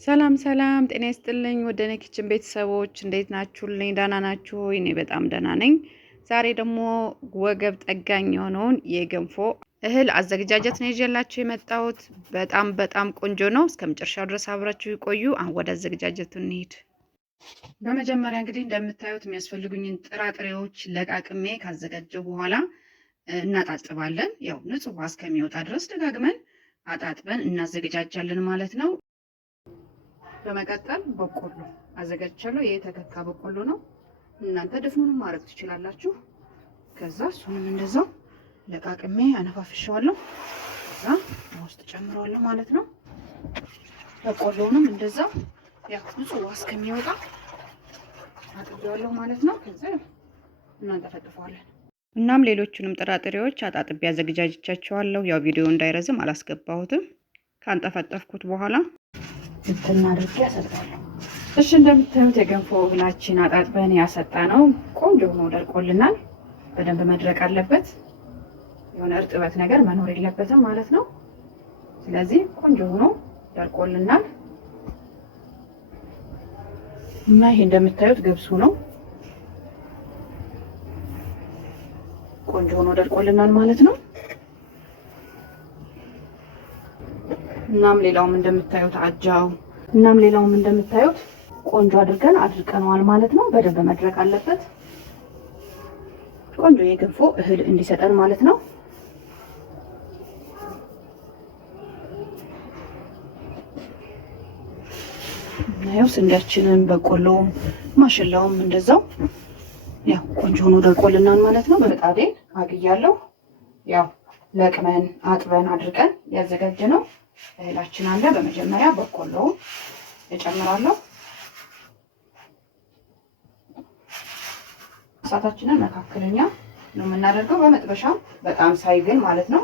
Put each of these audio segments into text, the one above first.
ሰላም ሰላም፣ ጤና ይስጥልኝ ወደ እኔ ኪችን ቤተሰቦች እንዴት ናችሁልኝ? ደህና ናችሁ? እኔ በጣም ደህና ነኝ። ዛሬ ደግሞ ወገብ ጠጋኝ የሆነውን የገንፎ እህል አዘገጃጀት ነው ይዤላችሁ የመጣሁት። በጣም ቆንጆ ነው። እስከ መጨረሻው ድረስ አብራችሁ ይቆዩ። አሁን ወደ አዘገጃጀቱ እንሂድ። በመጀመሪያ እንግዲህ እንደምታዩት የሚያስፈልጉኝን ጥራጥሬዎች ለቃቅሜ ካዘጋጀው በኋላ እናጣጥባለን። ያው ንጹህ ውሃ እስከሚወጣ ድረስ ደጋግመን አጣጥበን እናዘገጃጃለን ማለት ነው። በመቀጠል በቆሎ አዘጋጅቻለሁ። ይሄ የተከካ በቆሎ ነው። እናንተ ድፍኑንም ማድረግ ትችላላችሁ። ከዛ እሱንም እንደዛው ለቃቅሜ አነፋፍሸዋለሁ። ከዛ ውስጥ ጨምረዋለሁ ማለት ነው። በቆሎውንም እንደዛው ያው ንጹህ ውሃ እስከሚወጣ አጥቤዋለሁ ማለት ነው። ከዛ እናንጠፈጥፈዋለን። እናም ሌሎቹንም ጥራጥሬዎች አጣጥቤ አዘገጃጅቻቸዋለሁ። ያው ቪዲዮ እንዳይረዝም አላስገባሁትም። ካንጠፈጠፍኩት በኋላ እንድናደርግ ያሰጣለሁ። እሺ እንደምታዩት የገንፎ እህላችን አጣጥበን ያሰጣ ነው ቆንጆ ሆኖ ደርቆልናል። በደንብ መድረቅ አለበት። የሆነ እርጥበት ነገር መኖር የለበትም ማለት ነው። ስለዚህ ቆንጆ ሆኖ ደርቆልናል እና ይሄ እንደምታዩት ገብሱ ነው። ቆንጆ ሆኖ ደርቆልናል ማለት ነው። እናም ሌላውም እንደምታዩት ቆንጆ አድርገን አድርቀነዋል ማለት ነው። በደንብ መድረቅ አለበት ቆንጆ የገንፎ እህል እንዲሰጠን ማለት ነው። ያው ስንዴያችንን በቆሎውም ማሽላውም እንደዛው ያው ቆንጆ ሆኖ ደርቆልናል ማለት ነው። በምጣዴ አግያለሁ። ያው ለቅመን አጥበን አድርቀን ያዘጋጀነው እህላችን አለ። በመጀመሪያ በቆሎውን እጨምራለሁ። እሳታችንን መካከለኛ ነው የምናደርገው። በመጥበሻም በጣም ሳይግል ማለት ነው።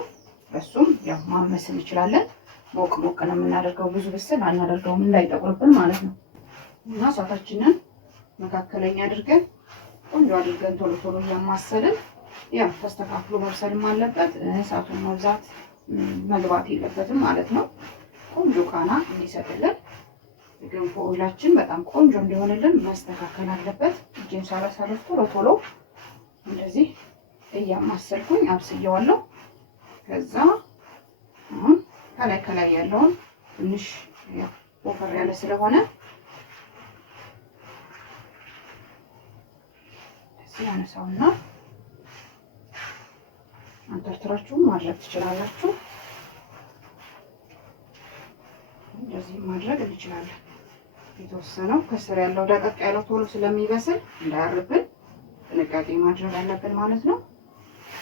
በሱም ያው ማመስ እንችላለን። ሞቅ ነው የምናደርገው። ብዙ ብስል አናደርገውም እንዳይጠቁርብን ማለት ነው። እና እሳታችንን መካከለኛ አድርገን ቆንጆ አድርገን ቶሎ ቶሎ እያማሰልን ያው ተስተካክሎ መብሰልም አለበት። እሳቱን መብዛት መግባት የለበትም ማለት ነው። ቆንጆ ቃና እንዲሰጥልን ገንፎ እህላችን በጣም ቆንጆ እንዲሆንልን መስተካከል አለበት። እጄን ሳላሳልፍ ቶሎ ቶሎ እንደዚህ እያማሰልኩኝ አብስየዋለሁ። ከዛ አሁን ከላይ ያለውን ትንሽ ወፈር ያለ ስለሆነ እዚህ አነሳውና አንተርትራችሁም ማድረግ ትችላላችሁ። እንደዚህ ማድረግ እንችላለን። የተወሰነው ከስር ያለው ደቀቅ ያለው ቶሎ ስለሚበስል እንዳያርብን ጥንቃቄ ማድረግ አለብን ማለት ነው።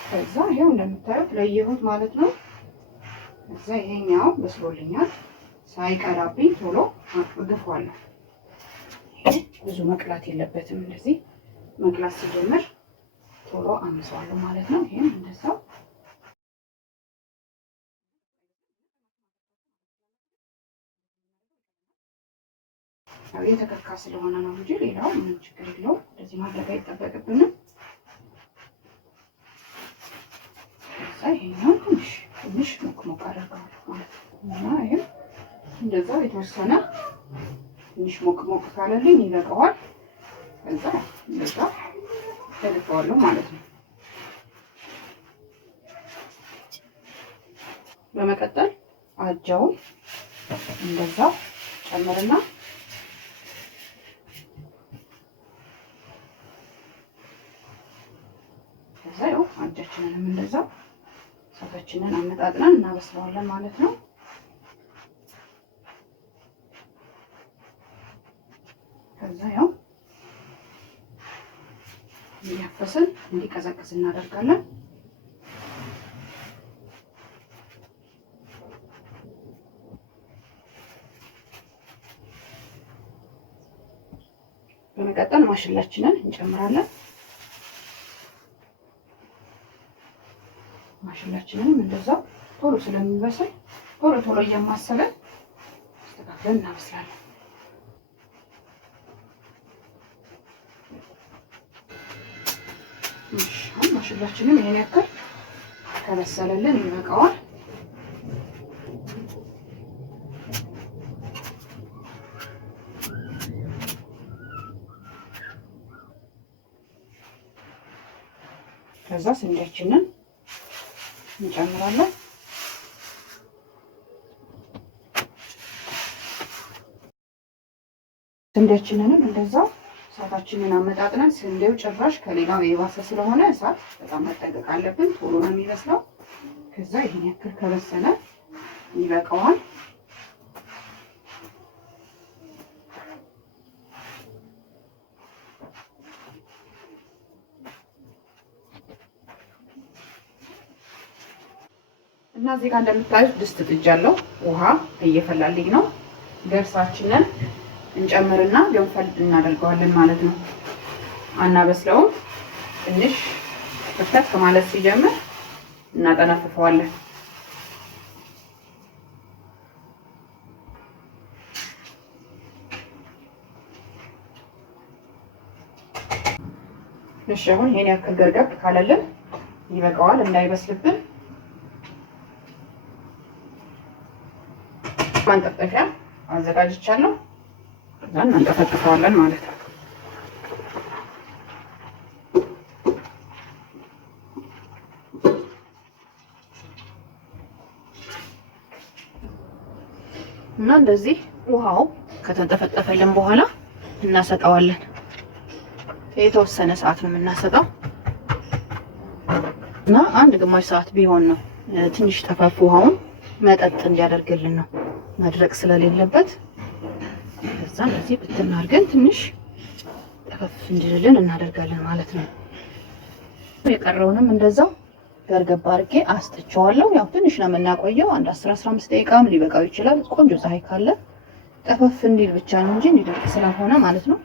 ከዛ ይሄው እንደምታዩት ለየሁት ማለት ነው። ከዛ ይሄኛው በስሎልኛል። ሳይቀራብኝ ቶሎ አጥግፏለሁ። ብዙ መቅላት የለበትም። እንደዚህ መቅላት ሲጀምር ቶሎ አምሰዋለሁ ማለት ነው። ይሄን እንደዛው ያው የተከካ ስለሆነ ነው እንጂ ሌላው ምንም ችግር የለውም። እንደዚህ ማድረግ አይጠበቅብንም። ከዛ ይሄኛው ትንሽ ሞቅ አደርገዋለሁ ማለት ነው። እና ይሄን እንደዛው የተወሰነ ትንሽ ሞቅ ካለልኝ ይበቃዋል። ከዛ እንደዛ ተልፈዋለሁ ማለት ነው። በመቀጠል አጃውን እንደዛው ጨምርና ከዛ ያው አጃችንንም እንደዛው እሳታችንን አመጣጥነን እናበስለዋለን ማለት ነው። ከዛ ያው እያፈስን እንዲቀዘቅዝ እናደርጋለን። በመቀጠል ማሽላችንን እንጨምራለን። ማሽላችንንም እንደዛው ቶሎ ስለሚበስል ቶሎ እያማሰለን አስተካክለን እናበስላለን። ማሽላችንም ይሄን ያክል ከበሰለልን ይበቃዋል። ከዛ ስንዴያችንን እንጨምራለን። ስንዴያችንንም እንደዛው እሳታችንን አመጣጥነን፣ ስንዴው ጭራሽ ከሌላው የባሰ ስለሆነ እሳት በጣም መጠንቀቅ አለብን። ቶሎ ነው የሚበስለው። ከዛ ይሄን ያክል ከበሰለ ይበቃዋል። እና እዚህ ጋር እንደምታዩት ድስት ጥጃለሁ። ውሃ እየፈላልኝ ነው። ገብሳችንን እንጨምርና ገንፈል እናደርገዋለን ማለት ነው። አናበስለውም። ትንሽ ክፍተት ከማለት ሲጀምር እናጠነፍፈዋለን። እሺ አሁን ይሄን ያክል ገርገብ ካለልን ይበቃዋል፣ እንዳይበስልብን። ማንጠፍጠፊያ አዘጋጅቻለሁ። ከዛ እናንጠፈጥፈዋለን ማለት ነው። እና እንደዚህ ውሃው ከተንጠፈጠፈልን በኋላ እናሰጣዋለን። የተወሰነ ሰዓት ነው የምናሰጣው እና አንድ ግማሽ ሰዓት ቢሆን ነው። ትንሽ ተፋፍ ውሃውን መጠጥ እንዲያደርግልን ነው፣ መድረቅ ስለሌለበት። ከዛ እንደዚህ ብትን አድርገን ትንሽ ተፈፍ እንዲልልን እናደርጋለን ማለት ነው። የቀረውንም እንደዛው ገርገባ አድርጌ አስጥቼዋለሁ። ያው ትንሽ ነው የምናቆየው፣ አንድ 10-15 ደቂቃም ሊበቃው ይችላል። ቆንጆ ፀሐይ ካለ ጠፈፍ እንዲል ብቻ ነው እንጂ እንዲደርቅ ስላልሆነ ማለት ነው።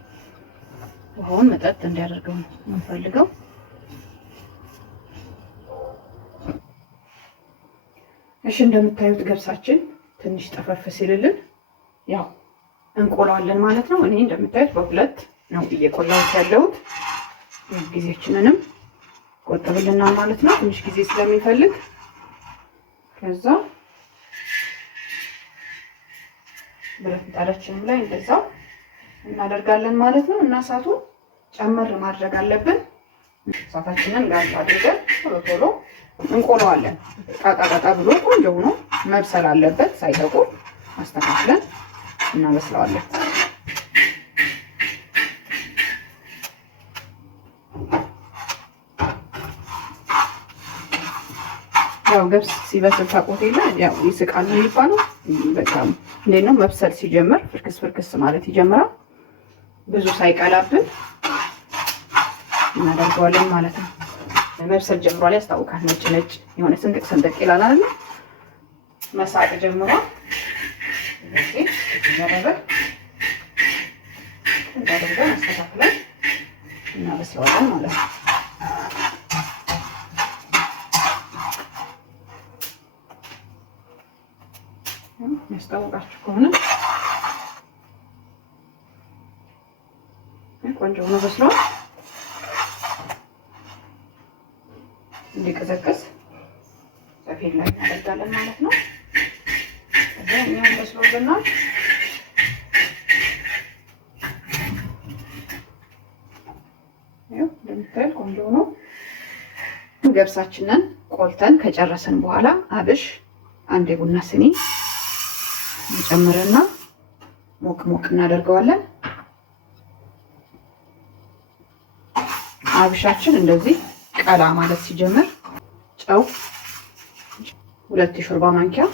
ውሃውን መጠጥ እንዲያደርገው ነው የምንፈልገው። እሺ እንደምታዩት ገብሳችን ትንሽ ጠፈፍ ሲልልን ያው እንቆላዋለን ማለት ነው። እኔ እንደምታዩት በሁለት ነው እየቆላሁት ያለሁት። ጊዜያችንንም ቆጥብልናል ማለት ነው፣ ትንሽ ጊዜ ስለሚፈልግ። ከዛ ብረት ምጣዳችንም ላይ እንደዛው እናደርጋለን ማለት ነው። እና እሳቱን ጨመር ማድረግ አለብን። እሳታችንን ጋር አድርገን ቶሎ ቶሎ እንቆላዋለን። ቃቃቃቃ ብሎ ቆንጆ ሆኖ መብሰል አለበት። ሳይጠቁር አስተካክለን እናበስለዋለን። ያው ገብስ ሲበስል ታውቁት የለ ያው ይስቃል ነው የሚባለው። በጣም እንዴት ነው መብሰል ሲጀምር ፍርክስ ፍርክስ ማለት ይጀምራል። ብዙ ሳይቀላብን እናደርገዋለን ማለት ነው። መብሰል ጀምሯል፣ ያስታውቃል። ነጭ ነጭ የሆነ ስንጥቅ ስንጥቅ ይላል አይደል? መሳቅ ጀምሯል። እዚህ ያደረገ እንዳደረገ አስተካክለን እናበስለዋለን ማለት ነው። ያስታውቃችሁ ከሆነ ቆንጆ ሆኖ በስሏል። እንዲቀዘቅዝ ሰፌድ ላይ እናደርጋለን ማለት ነው። ከዛ እኛም በስሎልናል። ይኸው እንደምታዩት ቆንጆ ሆኖ ገብሳችንን ቆልተን ከጨረስን በኋላ አብሽ አንድ የቡና ስኒ እንጨምርና ሞቅ ሞቅ እናደርገዋለን። አብሻችን እንደዚህ ቀላ ማለት ሲጀምር ጨው 2 የሾርባ ማንኪያ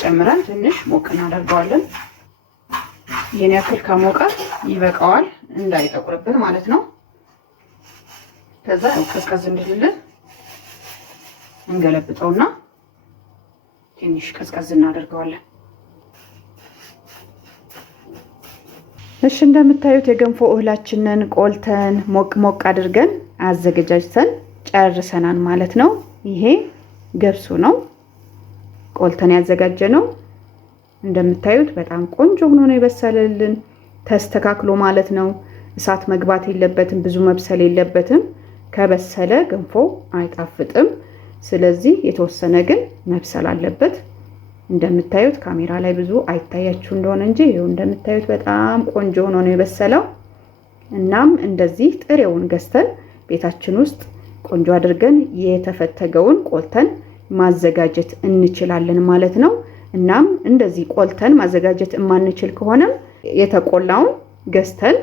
ጨምረን ትንሽ ሞቅ እናደርገዋለን። ይሄን ያክል ከሞቀ ይበቃዋል፣ እንዳይጠቁርብን ማለት ነው። ከዛ ቀዝቀዝ እንድልልን እንገለብጠውና ትንሽ ቀዝቀዝ እናደርገዋለን። እሺ እንደምታዩት የገንፎ እህላችንን ቆልተን ሞቅ ሞቅ አድርገን አዘገጃጅተን ጨርሰናል ማለት ነው። ይሄ ገብሱ ነው ቆልተን ያዘጋጀነው። እንደምታዩት በጣም ቆንጆ ሆኖ ነው የበሰለልን፣ ተስተካክሎ ማለት ነው። እሳት መግባት የለበትም፣ ብዙ መብሰል የለበትም። ከበሰለ ገንፎ አይጣፍጥም። ስለዚህ የተወሰነ ግን መብሰል አለበት። እንደምታዩት ካሜራ ላይ ብዙ አይታያችሁ እንደሆነ እንጂ ይሄው እንደምታዩት በጣም ቆንጆ ሆኖ ነው የበሰለው። እናም እንደዚህ ጥሬውን ገዝተን ቤታችን ውስጥ ቆንጆ አድርገን የተፈተገውን ቆልተን ማዘጋጀት እንችላለን ማለት ነው። እናም እንደዚህ ቆልተን ማዘጋጀት የማንችል ከሆነ የተቆላውን ገዝተን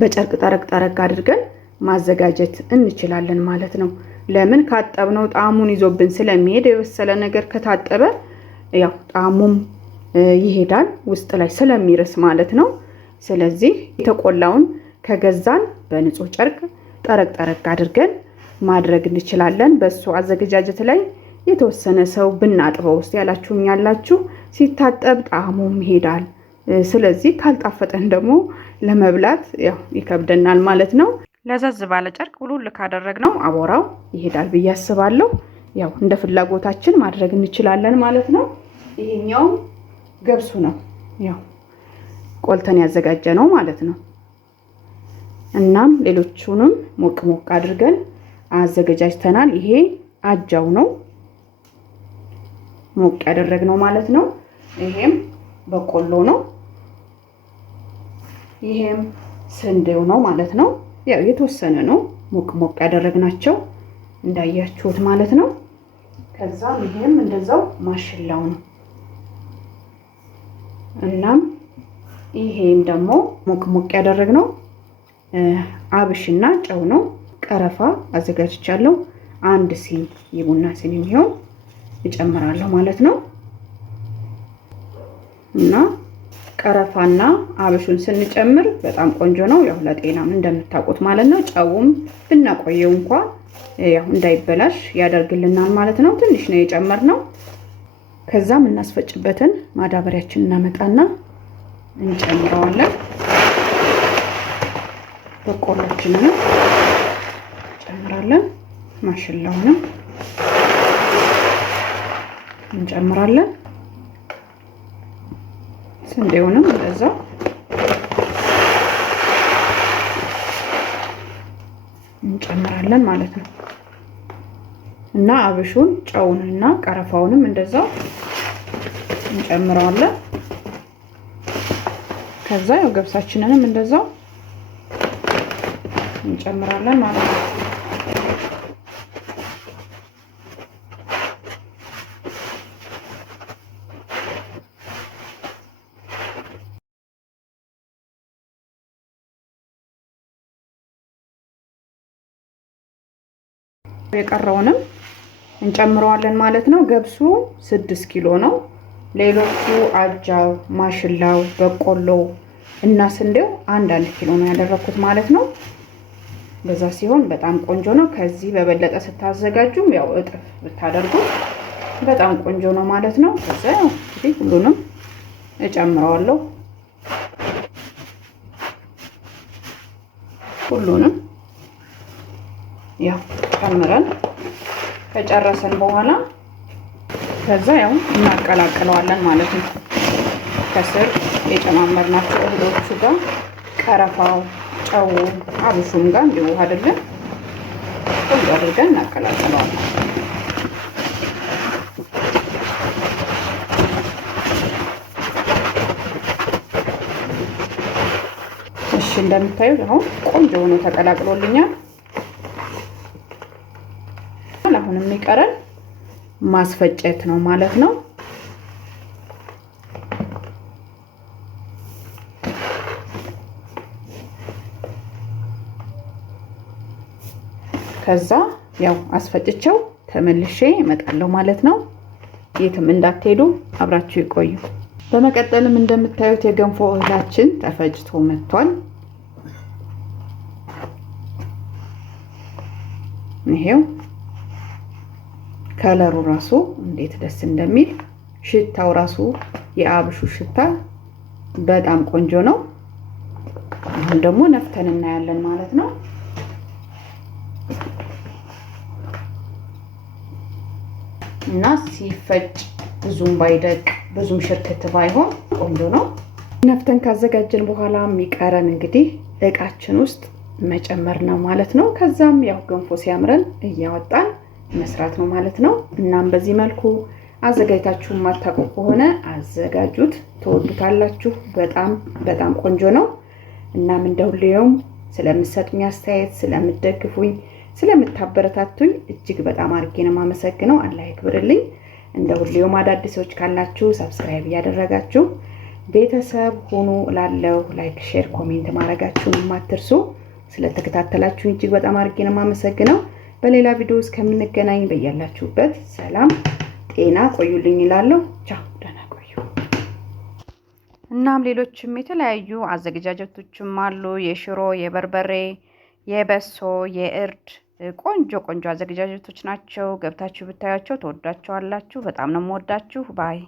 በጨርቅ ጠረቅ አድርገን ማዘጋጀት እንችላለን ማለት ነው። ለምን ካጠብነው ጣዕሙን ይዞብን ስለሚሄድ የበሰለ ነገር ከታጠበ ያው ጣዕሙም ይሄዳል ውስጥ ላይ ስለሚረስ ማለት ነው። ስለዚህ የተቆላውን ከገዛን በንጹህ ጨርቅ ጠረቅ አድርገን ማድረግ እንችላለን። በሱ አዘገጃጀት ላይ የተወሰነ ሰው ብናጥበው ውስጥ ያላችሁኛላችሁ ሲታጠብ ጣዕሙም ይሄዳል። ስለዚህ ካልጣፈጠን ደግሞ ለመብላት ያው ይከብደናል ማለት ነው። ለዘዝ ባለ ጨርቅ ውሉል ካደረግነው አቦራው ይሄዳል ብዬ አስባለሁ። ያው እንደ ፍላጎታችን ማድረግ እንችላለን ማለት ነው። ይሄኛው ገብሱ ነው ያው ቆልተን ያዘጋጀነው ማለት ነው። እናም ሌሎቹንም ሞቅ አድርገን አዘጋጅተናል። ይሄ አጃው ነው ሞቅ ያደረግነው ማለት ነው። ይሄም በቆሎ ነው። ይሄም ስንዴው ነው ማለት ነው። ያው የተወሰነ ነው ሞቅ ያደረግናቸው እንዳያችሁት ማለት ነው። ከዛ ይሄም እንደዛው ማሽላው ነው። እናም ይሄም ደግሞ ሞቅ ያደረግነው አብሽና ጨው ነው። ቀረፋ አዘጋጅቻለሁ። አንድ ሲኒ የቡና ሲኒ የሚሆን እጨምራለሁ ማለት ነው። እና ቀረፋና አብሹን ስንጨምር በጣም ቆንጆ ነው። ያው ለጤናም እንደምታውቁት ማለት ነው። ጨውም ብናቆየው እንኳን ያው እንዳይበላሽ ያደርግልናል ማለት ነው። ትንሽ ነው የጨመርነው። ከዛም እናስፈጭበትን ማዳበሪያችንን እናመጣና እንጨምረዋለን። በቆሎችንን እንጨምራለን። ማሽላውንም እንጨምራለን። ስንዴውንም እንደዛ እንጨምራለን ማለት ነው። እና አብሹን ጨውንና ቀረፋውንም እንደዛው እንጨምረዋለን። ከዛ ያው ገብሳችንንም እንደዛው እንጨምራለን ማለት ነው። የቀረውንም እንጨምረዋለን ማለት ነው። ገብሱ 6 ኪሎ ነው። ሌሎቹ አጃው፣ ማሽላው፣ በቆሎ እና ስንዴው 1 ኪሎ ነው ያደረኩት ማለት ነው። በዛ ሲሆን በጣም ቆንጆ ነው። ከዚህ በበለጠ ስታዘጋጁም ያው እጥፍ ብታደርጉ በጣም ቆንጆ ነው ማለት ነው። ከዛ እንግዲህ ሁሉንም እጨምረዋለሁ። ሁሉንም ያው ጨምረን ከጨረሰን በኋላ ከዛ ያው እናቀላቅለዋለን ማለት ነው። ከስር የጨማመርናቸው እህሎቹ ጋር ቀረፋው፣ ጨው፣ አብሹም ጋር እንዲዋሃድ አይደለም ሁሉ አድርገን እናቀላቅለዋለን። እሺ እንደምታዩት አሁን ቆንጆ ሆኖ ተቀላቅሎልኛል። አሁን የሚቀረን ማስፈጨት ነው ማለት ነው። ከዛ ያው አስፈጭቸው ተመልሼ እመጣለሁ ማለት ነው። የትም እንዳትሄዱ አብራችሁ ይቆዩ። በመቀጠልም እንደምታዩት የገንፎ እህላችን ተፈጭቶ መጥቷል። ይሄው ከለሩ ራሱ እንዴት ደስ እንደሚል ሽታው ራሱ የአብሹ ሽታ በጣም ቆንጆ ነው። አሁን ደግሞ ነፍተን እናያለን ማለት ነው። እና ሲፈጭ ብዙም ባይደቅ ብዙም ሽርክት ባይሆን ቆንጆ ነው። ነፍተን ካዘጋጀን በኋላ የሚቀረን እንግዲህ እቃችን ውስጥ መጨመር ነው ማለት ነው። ከዛም ያው ገንፎ ሲያምረን እያወጣን መስራት ነው ማለት ነው። እናም በዚህ መልኩ አዘጋጅታችሁ ማታውቁ ከሆነ አዘጋጁት፣ ትወዱታላችሁ። በጣም ቆንጆ ነው። እናም እንደሁሌውም ስለምትሰጡኝ አስተያየት፣ ስለምትደግፉኝ፣ ስለምታበረታቱኝ እጅግ በጣም አድርጌ ነው የማመሰግነው። አላህ ይክብርልኝ። እንደ ሁሌውም አዳዲሶች ካላችሁ ሰብስክራይብ እያደረጋችሁ ቤተሰብ ሆኑ እላለሁ። ላይክ፣ ሼር፣ ኮሜንት ማድረጋችሁን አትርሱ። ስለተከታተላችሁኝ እጅግ በጣም አድርጌ ነው የማመሰግነው። በሌላ ቪዲዮ እስከምንገናኝ በያላችሁበት ሰላም ጤና ቆዩልኝ እላለሁ። ቻው፣ ደህና ቆዩ። እናም ሌሎችም የተለያዩ አዘገጃጀቶችም አሉ። የሽሮ፣ የበርበሬ፣ የበሶ፣ የእርድ ቆንጆ ቆንጆ አዘገጃጀቶች ናቸው። ገብታችሁ ብታያቸው ተወዳቸዋላችሁ። በጣም ነው የምወዳችሁ። ባይ